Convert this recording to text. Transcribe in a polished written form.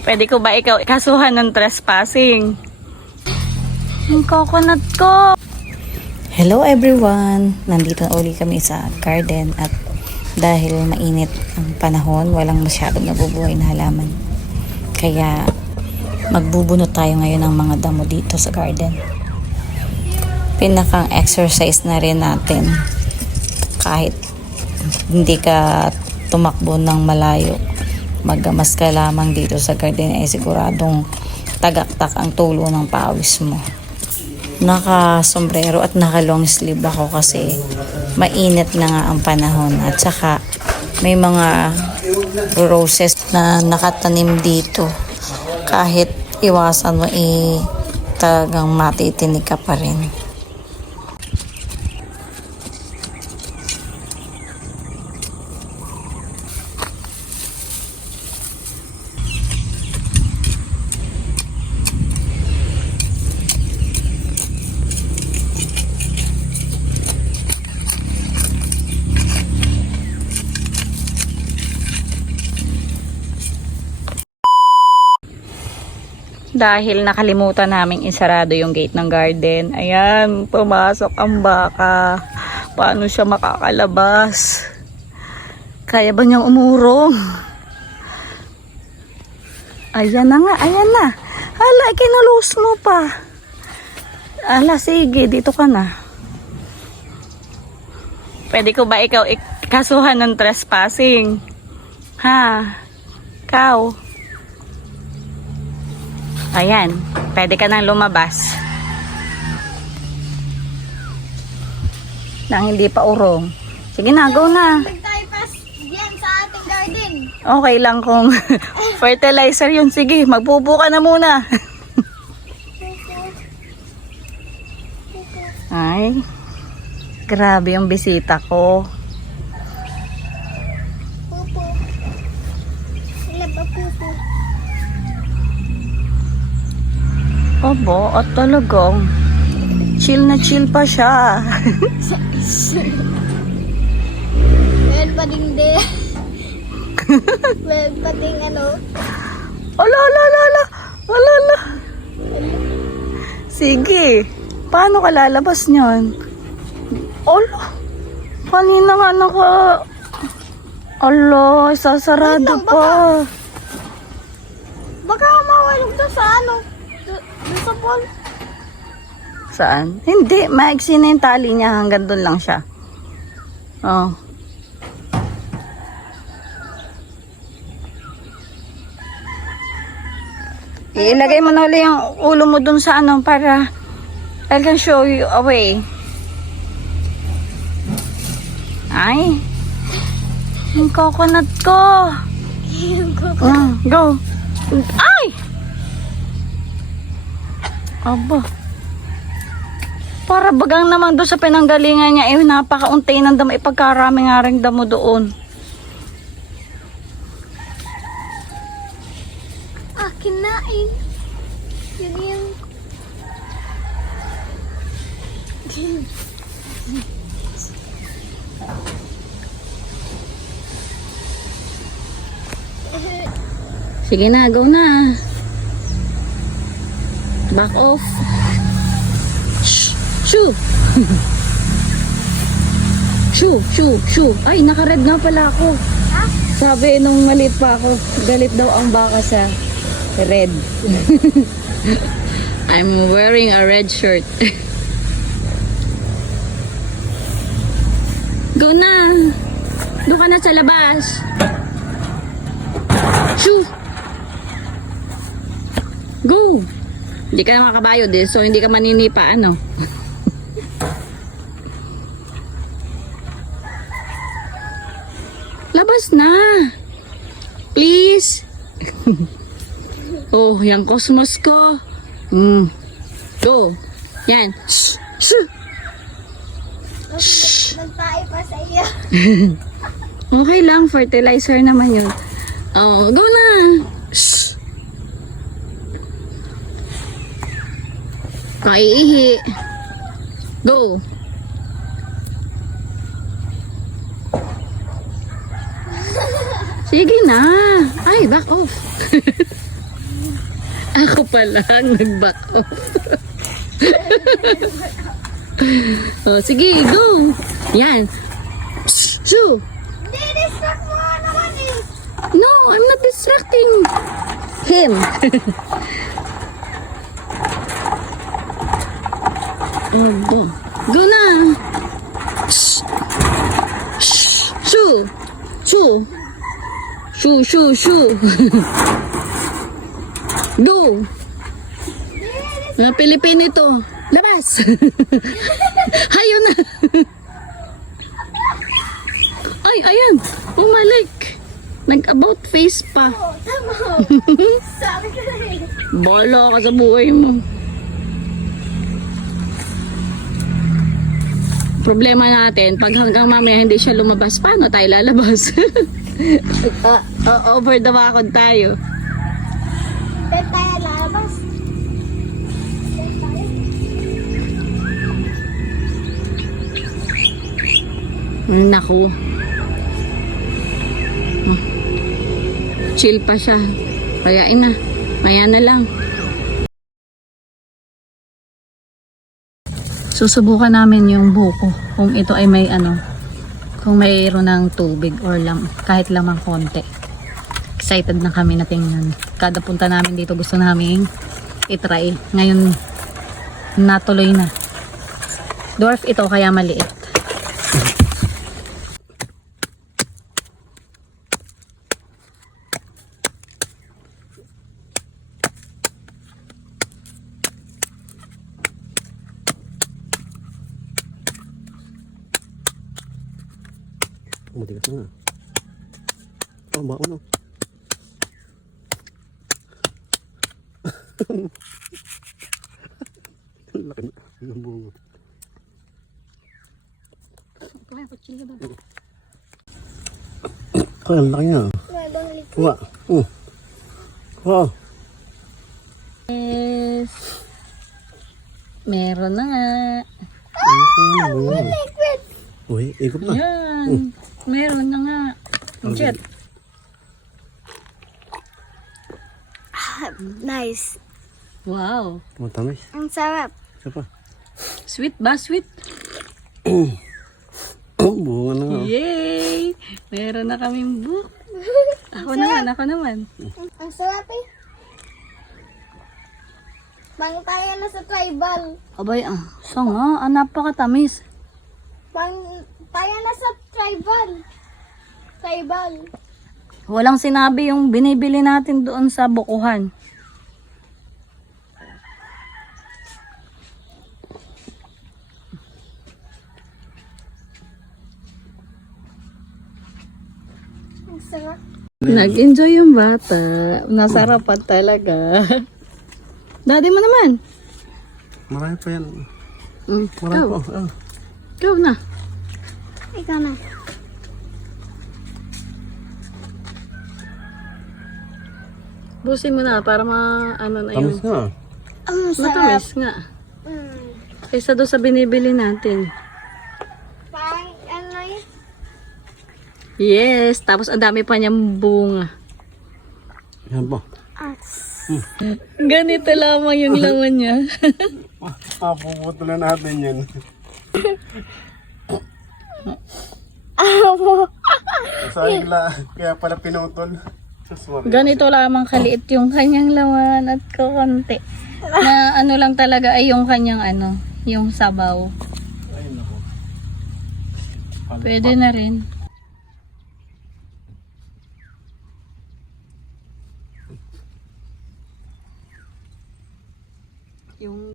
Pwede ko ba ikaw ikasuhan ng trespassing? Ang coconut ko. Hello everyone! Nandito na uli kami sa garden at dahil mainit ang panahon, walang masyadong nabubuhay na halaman. Kaya magbubunot tayo ngayon ng mga damo dito sa garden. Pinakang exercise na rin natin kahit hindi ka tumakbo ng malayo. Magamas ka lamang dito sa garden ay siguradong tagaktak ang tulo ng pawis mo. Naka sombrero at naka long sleeve ako kasi mainit na nga ang panahon at saka may mga roses na nakatanim dito. Kahit iwasan mo talagang matitinig ka pa rin. Dahil nakalimutan naming isarado yung gate ng garden. Ayan, pumasok ang baka. Paano siya makakalabas? Kaya ba niyang umurong? Ayan na nga, ayan na. Hala, kinalus mo pa. Hala, sige, dito ka na. Pwede ko ba ikaw ikasuhan ng trespassing? Ha? Ikaw? Ayan, pwede ka nang lumabas. Nang hindi pa urong. Sige na, go na. Nagtaypas yan sa ating garden. Okay lang kung fertilizer yun. Sige, magpupo ka na muna. Ay, grabe yung bisita ko. Pupo. Sila ba pupo? Obo, at talagang chill na chill pa siya. Meron pa ding meron pa ding Ala, ala, ala, ala, ala, ala. Sige, paano ka lalabas niyan? Ala, kanina nga ala, sasarado pa. Baka mawalog to sa doon sa pool. Saan? Hindi, maiksi na yung tali niya, hanggang doon lang siya. Oh. Ilagay mo na ulit yung ulo mo dun sa para I can show you a way. Ay, yung coconut ko. Go. Ay! Aba. Para bagang naman doon sa pinanggalingan niya, napakaunti ng damo, ipagkarami nga rin damo doon. Kinain. Yun yung... Sige na, go na. Back off. Shh! Shoo! Shoo! Shoo! Shoo! Ay, naka-red nga pala ako. Ha? Sabi nung maliit pa ako, galit daw ang baka sa red. I'm wearing a red shirt. Go na! Doon ka na sa labas. Shoo! Go! Hindi ka na makabayod so hindi ka maninipa, Labas na! Please! Oh, yung cosmos ko. Go! Yan! Shh! Shh! Nagtayo pa sa iyo. Okay lang, fertilizer naman yun. Oh, go na! Shh! Kaiihi. Go! Sige na. Ay, back off. Ako pala ang nag-back off. Oh, sige, go! Yan. Shoo! Di-distract mo nga naman eh. No, I'm not distracting him. Oh, go. Go na! Shh! Shh! Shoo! Shoo! Shoo, shoo, shoo! Go! Mga Pilipino ito. Labas! Hayo na! Ay, ayan! Umalik! Nag-about face pa. Oh, tama. Sabi ko na eh. Bala ka sa buhay mo. Problema natin, pag hanggang mamaya hindi siya lumabas, paano tayo lalabas? Over the bakod tayo. Then tayo lalabas. Then tayo. Naku. Chill pa siya. Kaya ina, maya na lang. Susubukan namin yung buko. Kung ito ay may kung mayroon ng tubig or lang, kahit lamang konti. Excited na kami na tingnan. Kada punta namin dito gusto namin itry. Ngayon, natuloy na. Dwarf ito kaya maliit. Matigas na nga. Oh, bako na. Laki na. Ang bunga. Ay, ang laki niya. Lalong liquid. Kuha. Kuha. Yes. Meron na nga. Liquid. Uy, ikot na. Yan. Meron na nga. Jet. Nice. Wow. Matamis. Ang sarap. Isa pa. Sweet ba? Sweet? Bunga na nga. Yay! Meron na kaming book. Ako naman. Ang sarap eh. Mang tayo na sa tribal. Abay, siya nga. Napakatamis. Mang tayo na sa tribal. Tribal. Walang sinabi yung binibili natin doon sa bukuhan. Ang sarap. Nag-enjoy yung bata. Nasarapan talaga. Daddy mo naman. Marami pa yan. Ikaw. Marami pa. Ah. Ikaw na. Ikaw na. Busin mo na para ano na Tamis yung... nga. Ang sarap. Matamis nga. Kaysa doon sa binibili natin. Parang ano yun? Yes. Tapos ang dami pa niyang bunga. Yan pa. Ganito lamang yung laman niya. Puputulan natin yan. Sayang kaya pala pinutol. Ganito lamang kaliit yung kanyang laman at konti. Na ano lang talaga ay yung kanyang yung sabaw. Ay, naku. Pwede na rin. Yung